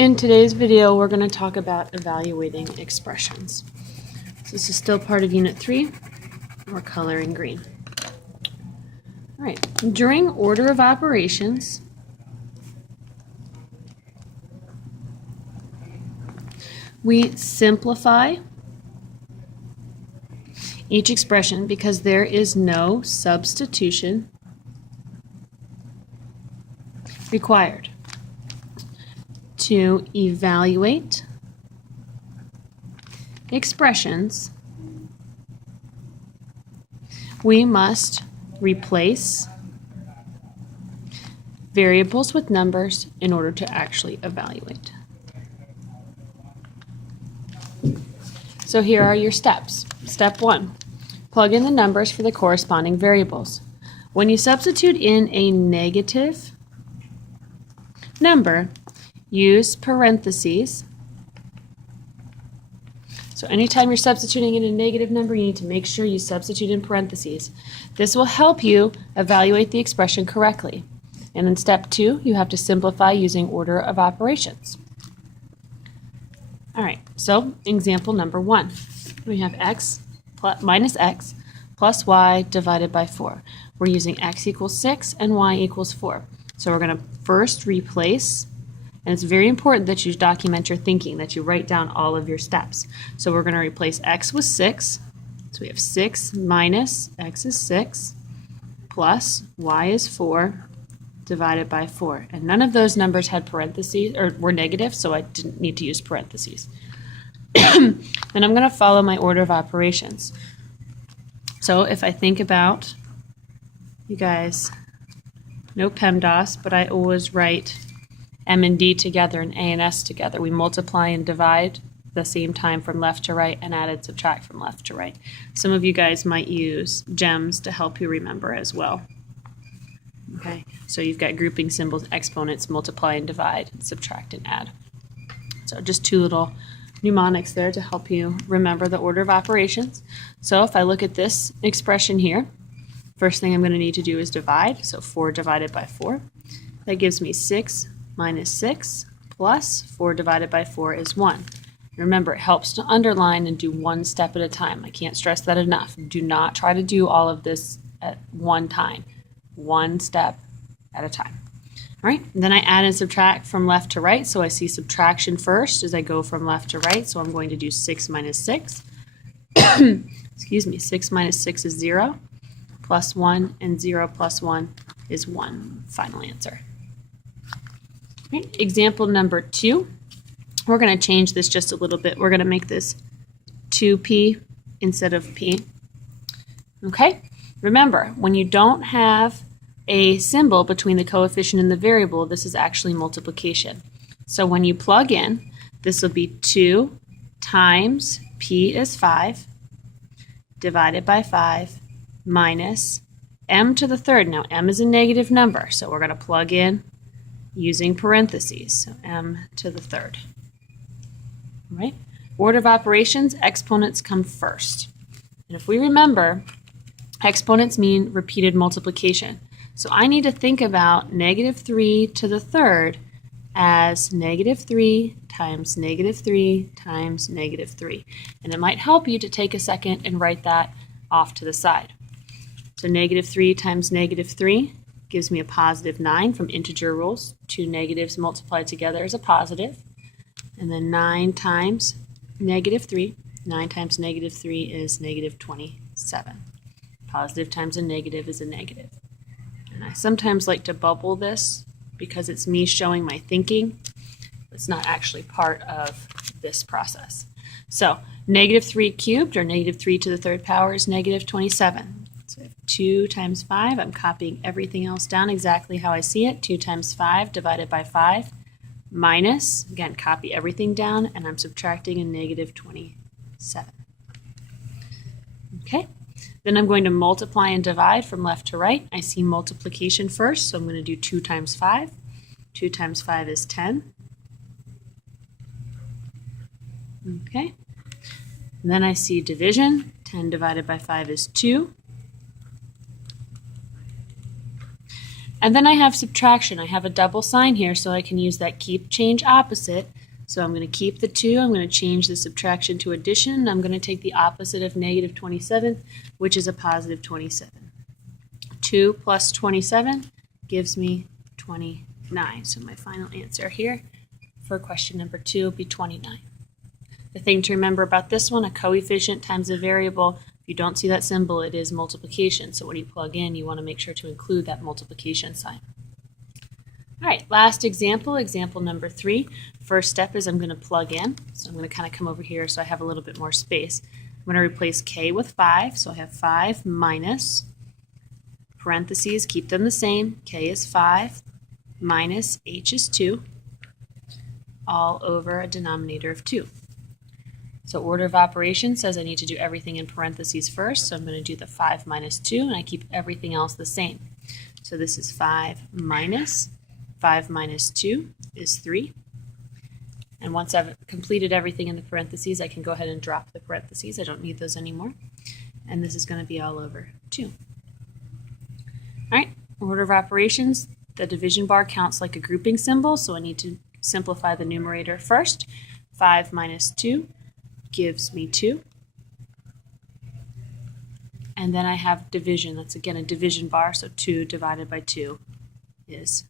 In today's video, we're going to talk about evaluating expressions. So this is still part of Unit 3. We're coloring green. All right, during order of operations, we simplify each expression because there is no substitution required. To evaluate expressions, we must replace variables with numbers in order to actually evaluate. So here are your steps. Step 1, plug in the numbers for the corresponding variables. When you substitute in a negative number, use parentheses. So anytime you're substituting in a negative number, you need to make sure you substitute in parentheses. This will help you evaluate the expression correctly. And in step 2, you have to simplify using order of operations. All right, so example number 1. We have x minus x plus y divided by 4. We're using x equals 6 and y equals 4. So we're going to first replace. And it's very important that you document your thinking, that you write down all of your steps. So we're going to replace x with 6. So we have 6 minus x is 6 plus y is 4 divided by 4. And none of those numbers had parentheses or were negative, so I didn't need to use parentheses. Then I'm going to follow my order of operations. So if I think about, you guys, no PEMDAS, but I always write M and D together and A and S together. We multiply and divide the same time from left to right and add and subtract from left to right. Some of you guys might use gems to help you remember as well. Okay, so you've got grouping symbols, exponents, multiply and divide, and subtract and add. So just two little mnemonics there to help you remember the order of operations. So if I look at this expression here, first thing I'm going to need to do is divide. So 4 divided by 4. That gives me 6 minus 6 plus 4 divided by 4 is 1. Remember, it helps to underline and do one step at a time. I can't stress that enough. Do not try to do all of this at one time. One step at a time. All right, and then I add and subtract from left to right. So I see subtraction first as I go from left to right. So I'm going to do 6 minus 6. Excuse me, 6 minus 6 is 0, plus 1, and 0 plus 1 is 1. Final answer. Right. Example number 2, we're going to change this just a little bit. We're going to make this 2p instead of p. Okay? Remember, when you don't have a symbol between the coefficient and the variable, this is actually multiplication. So when you plug in, this will be 2 times p is 5 divided by 5 minus m to the third. Now m is a negative number, so we're going to plug in using parentheses, so m to the third. All right? Order of operations, exponents come first. And if we remember, exponents mean repeated multiplication. So I need to think about negative 3 to the third as negative 3 times negative 3 times negative 3. And it might help you to take a second and write that off to the side. So negative 3 times negative 3 gives me a positive 9 from integer rules. Two negatives multiplied together is a positive. And then 9 times negative 3. 9 times negative 3 is negative 27. Positive times a negative is a negative. And I sometimes like to bubble this because it's me showing my thinking. It's not actually part of this process. So negative 3 cubed, or negative 3 to the third power, is negative 27. So I have 2 times 5. I'm copying everything else down exactly how I see it. 2 times 5 divided by 5 minus, again, copy everything down, and I'm subtracting a negative 27. Okay, then I'm going to multiply and divide from left to right. I see multiplication first, so I'm going to do 2 times 5. 2 times 5 is 10. Okay, and then I see division. 10 divided by 5 is 2. And then I have subtraction. I have a double sign here, so I can use that keep, change, opposite. So I'm going to keep the 2, I'm going to change the subtraction to addition, and I'm going to take the opposite of negative 27, which is a positive 27. 2 plus 27 gives me 29. So my final answer here for question number 2 will be 29. The thing to remember about this one, a coefficient times a variable, if you don't see that symbol, it is multiplication. So when you plug in, you want to make sure to include that multiplication sign. All right, last example, example number 3. First step is I'm going to plug in. So I'm going to kind of come over here so I have a little bit more space. I'm going to replace k with 5. So I have 5 minus, parentheses, keep them the same. K is 5 minus h is 2, all over a denominator of 2. So order of operations says I need to do everything in parentheses first, so I'm going to do the 5 minus 2, and I keep everything else the same. So this is 5 minus 2 is 3. And once I've completed everything in the parentheses, I can go ahead and drop the parentheses. I don't need those anymore. And this is going to be all over 2. All right, order of operations, the division bar counts like a grouping symbol, so I need to simplify the numerator first. 5 minus 2 gives me 2. And then I have division. That's again a division bar, so 2 divided by 2 is